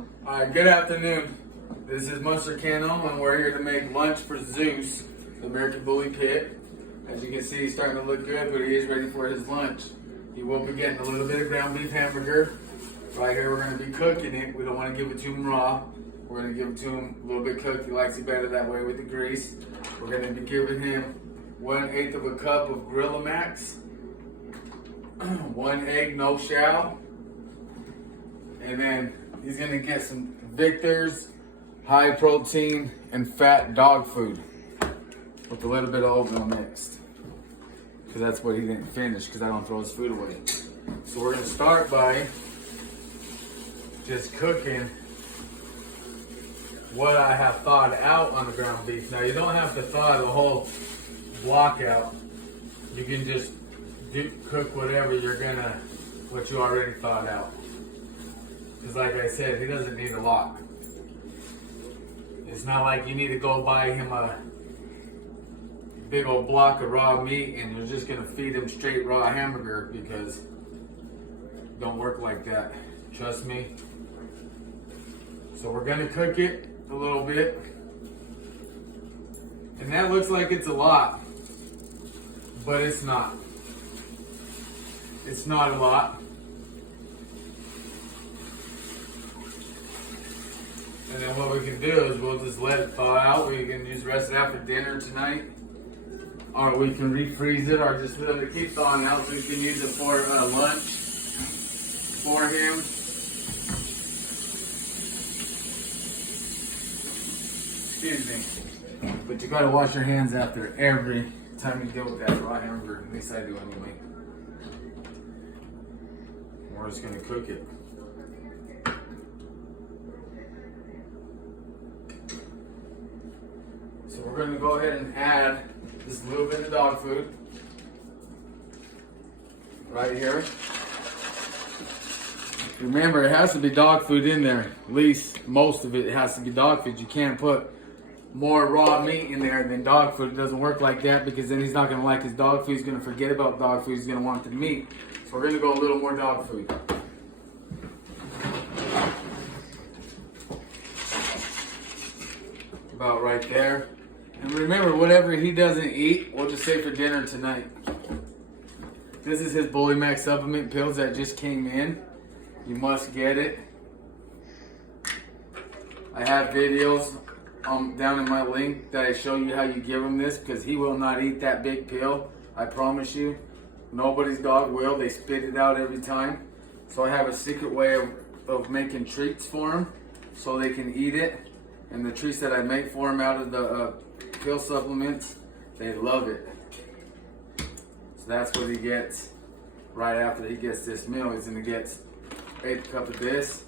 Alright, good afternoon. This is Mustard Candle, and we're here to make lunch for Zeus, the American Bully Pit. As you can see, he's starting to look good, but he is ready for his lunch. He will be getting a little bit of ground beef hamburger. Right here, we're going to be cooking it. We don't want to give it to him raw. We're going to give it to him a little bit cooked. He likes it better that way with the grease. We're going to be giving him 1/8 of a cup of Grill-A-Max, 1 egg, no shell, and then he's going to get some Victor's high protein and fat dog food with a little bit of oatmeal mixed, because that's what he didn't finish, because I don't throw his food away. So we're going to start by just cooking what I have thawed out on the ground beef. Now, you don't have to thaw the whole block out. You can just cook whatever what you already thawed out. Because like I said, he doesn't need a lot. It's not like you need to go buy him a big old block of raw meat and you're just gonna feed him straight raw hamburger, because it don't work like that. Trust me. So we're gonna cook it a little bit. And that looks like it's a lot, but it's not. It's not a lot. And then what we can do is we'll just let it thaw out. We can just rest it out for dinner tonight. Or we can refreeze it, or just let it keep thawing out so we can use it for lunch for him. Excuse me. But you gotta wash your hands after every time you deal with that raw hamburger. At least I do anyway. We're just gonna cook it. So we're going to go ahead and add this little bit of dog food right here. Remember, it has to be dog food in there. At least most of it has to be dog food. You can't put more raw meat in there than dog food. It doesn't work like that, because then he's not going to like his dog food. He's going to forget about dog food. He's going to want the meat. So we're going to go a little more dog food. About right there. And remember, whatever he doesn't eat, we'll just save for dinner tonight. This is his Bully Max supplement pills that just came in. You must get it. I have videos down in my link that I show you how you give him this, because he will not eat that big pill. I promise you. Nobody's dog will. They spit it out every time. So I have a secret way of making treats for him so they can eat it. And the treats that I make for him out of the pill supplements, they love it. So that's what he gets right after he gets this meal. He's gonna get 1/8 cup of this.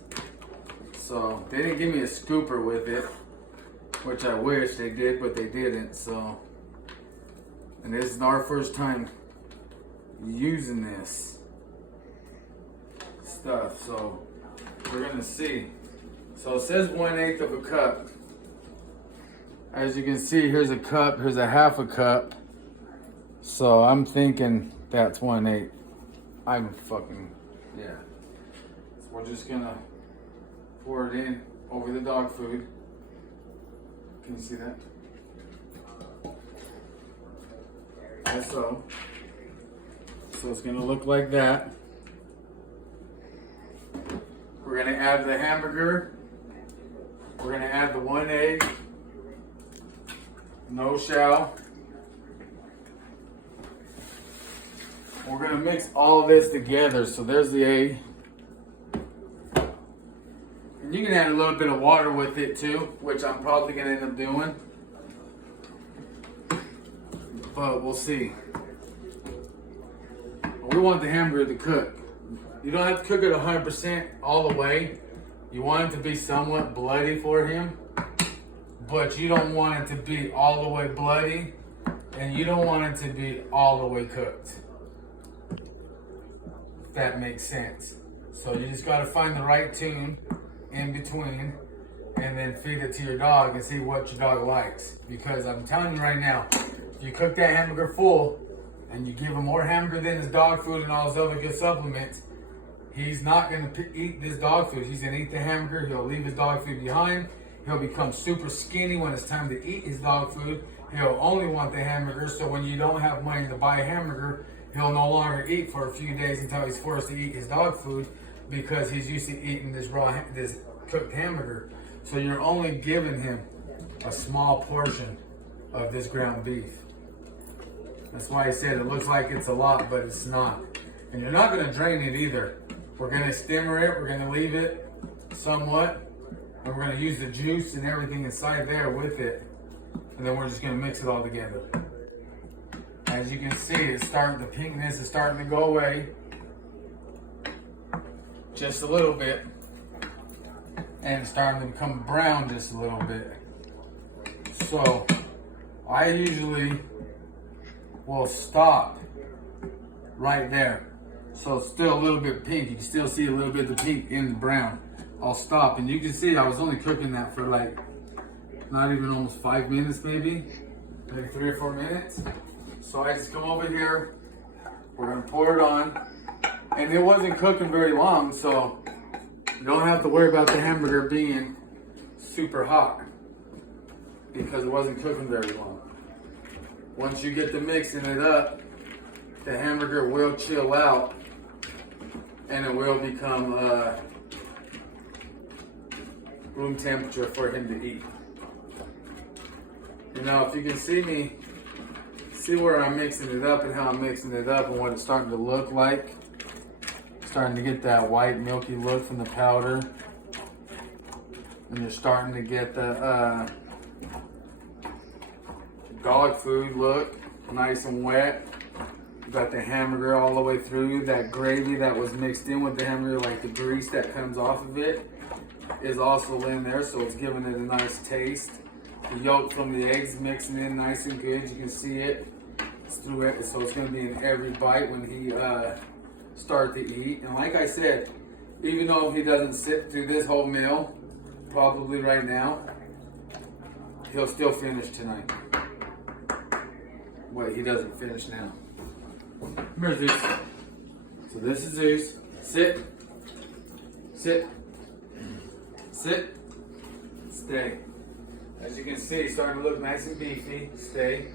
So they didn't give me a scooper with it, which I wish they did, but they didn't. So, and this is our first time using this stuff, so we're gonna see. So it says 1/8 of a cup. As you can see, here's a cup, here's a half a cup. So I'm thinking that's 1/8. Yeah. So we're just gonna pour it in over the dog food. Can you see that? Like so. So it's gonna look like that. We're gonna add the hamburger. We're gonna add the 1 egg. No shell. We're gonna mix all of this together. So there's the egg. And you can add a little bit of water with it too, which I'm probably gonna end up doing. But we'll see. We want the hamburger to cook. You don't have to cook it 100% all the way. You want it to be somewhat bloody for him, but you don't want it to be all the way bloody, and you don't want it to be all the way cooked. If that makes sense. So you just gotta find the right tune in between, and then feed it to your dog and see what your dog likes. Because I'm telling you right now, if you cook that hamburger full, and you give him more hamburger than his dog food and all his other good supplements, He's not going to eat this dog food. He's going to eat the hamburger. He'll leave his dog food behind. He'll become super skinny when it's time to eat his dog food. He'll only want the hamburger. So when you don't have money to buy a hamburger, he'll no longer eat for a few days until he's forced to eat his dog food because he's used to eating this cooked hamburger. So you're only giving him a small portion of this ground beef. That's why I said it looks like it's a lot, but it's not. And you're not going to drain it either. We're going to simmer it. We're going to leave it somewhat. And we're going to use the juice and everything inside there with it. And then we're just going to mix it all together. As you can see, the pinkness is starting to go away. Just a little bit. And it's starting to become brown just a little bit. So, I usually will stop right there. So it's still a little bit pink. You can still see a little bit of the pink in the brown. I'll stop, and you can see I was only cooking that for like not even almost 5 minutes, maybe 3 or 4 minutes. So I just come over here. We're gonna pour it on, and it wasn't cooking very long, so you don't have to worry about the hamburger being super hot because it wasn't cooking very long. Once you get to mixing it up, the hamburger will chill out and it will become room temperature for him to eat. You know, if you can see where I'm mixing it up and how I'm mixing it up and what it's starting to look like. Starting to get that white milky look from the powder. And you're starting to get the dog food look, nice and wet. You got the hamburger all the way through. That gravy that was mixed in with the hamburger, like the grease that comes off of it, is also in there, so it's giving it a nice taste. The yolk from the eggs mixing in nice and good. You can see it. It's through it, so it's going to be in every bite when he start to eat. And like I said, even though he doesn't sit through this whole meal, probably right now, he'll still finish tonight. What he doesn't finish now. Come here, Zeus. So this is Zeus. Sit. Sit. Sit. Stay. As you can see, it's starting to look nice and beefy. Stay.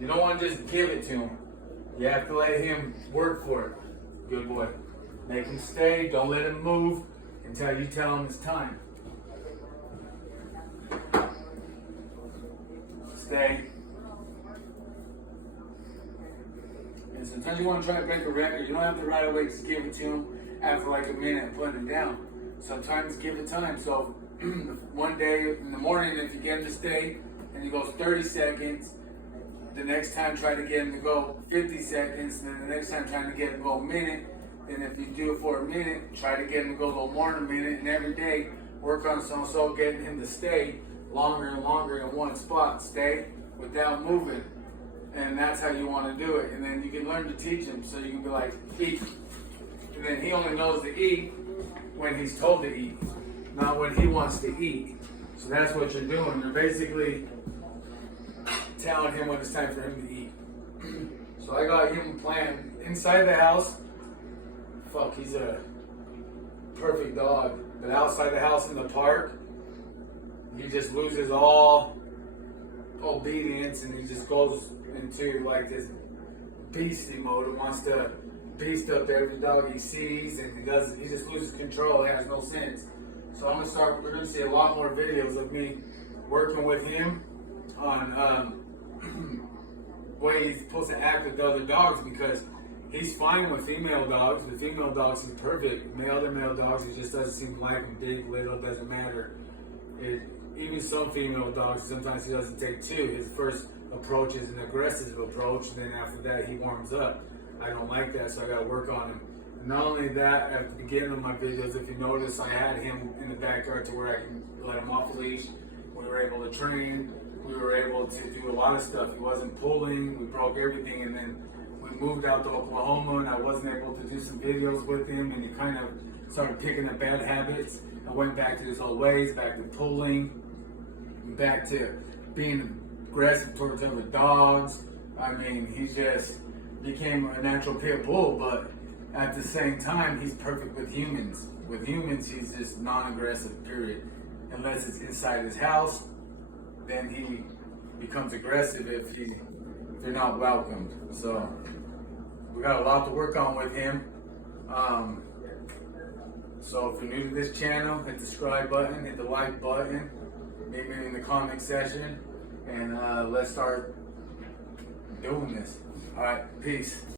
You don't want to just give it to him. You have to let him work for it. Good boy. Make him stay. Don't let him move until you tell him it's time. Stay. And sometimes you want to try to break a record. You don't have to right away just give it to him after like a minute and put him down. Sometimes give it time. So one day in the morning, if you get him to stay and he goes 30 seconds, the next time try to get him to go 50 seconds, and then the next time trying to get him to go a minute. And if you do it for a minute, try to get him to go a little more than a minute. And every day, work on so getting him to stay longer and longer in one spot. Stay without moving. And that's how you want to do it. And then you can learn to teach him. So you can be like, eat. And then he only knows to eat when he's told to eat, not when he wants to eat. So that's what you're doing. You're basically telling him when it's time for him to eat. So I got him playing inside the house. Fuck, he's a perfect dog. But outside the house in the park, he just loses all obedience and he just goes into like this beastie mode and wants to beast up every dog he sees, and he just loses control. He has no sense. So we're gonna see a lot more videos of me working with him on way he's supposed to act with the other dogs, because he's fine with female dogs. With female dogs, he's perfect. Other male dogs, he just doesn't seem to like them. Big, little, doesn't matter. Even some female dogs, sometimes he doesn't take two. His first approach is an aggressive approach, and then after that, he warms up. I don't like that, so I gotta work on him. And not only that, at the beginning of my videos, if you notice, I had him in the backyard to where I can let him off the leash. We were able to train. We were able to do a lot of stuff. He wasn't pulling. We broke everything, and then we moved out to Oklahoma, and I wasn't able to do some videos with him, and he kind of started picking up bad habits. I went back to his old ways, back to pulling, back to being aggressive towards other dogs. I mean, he just became a natural pit bull, but At the same time, he's perfect with humans. With humans, he's just non-aggressive, period. Unless it's inside his house, then he becomes aggressive if they're not welcomed. So we got a lot to work on with him. So if you're new to this channel, hit the subscribe button, hit the like button, meet me in the comment section, and let's start doing this. All right, peace.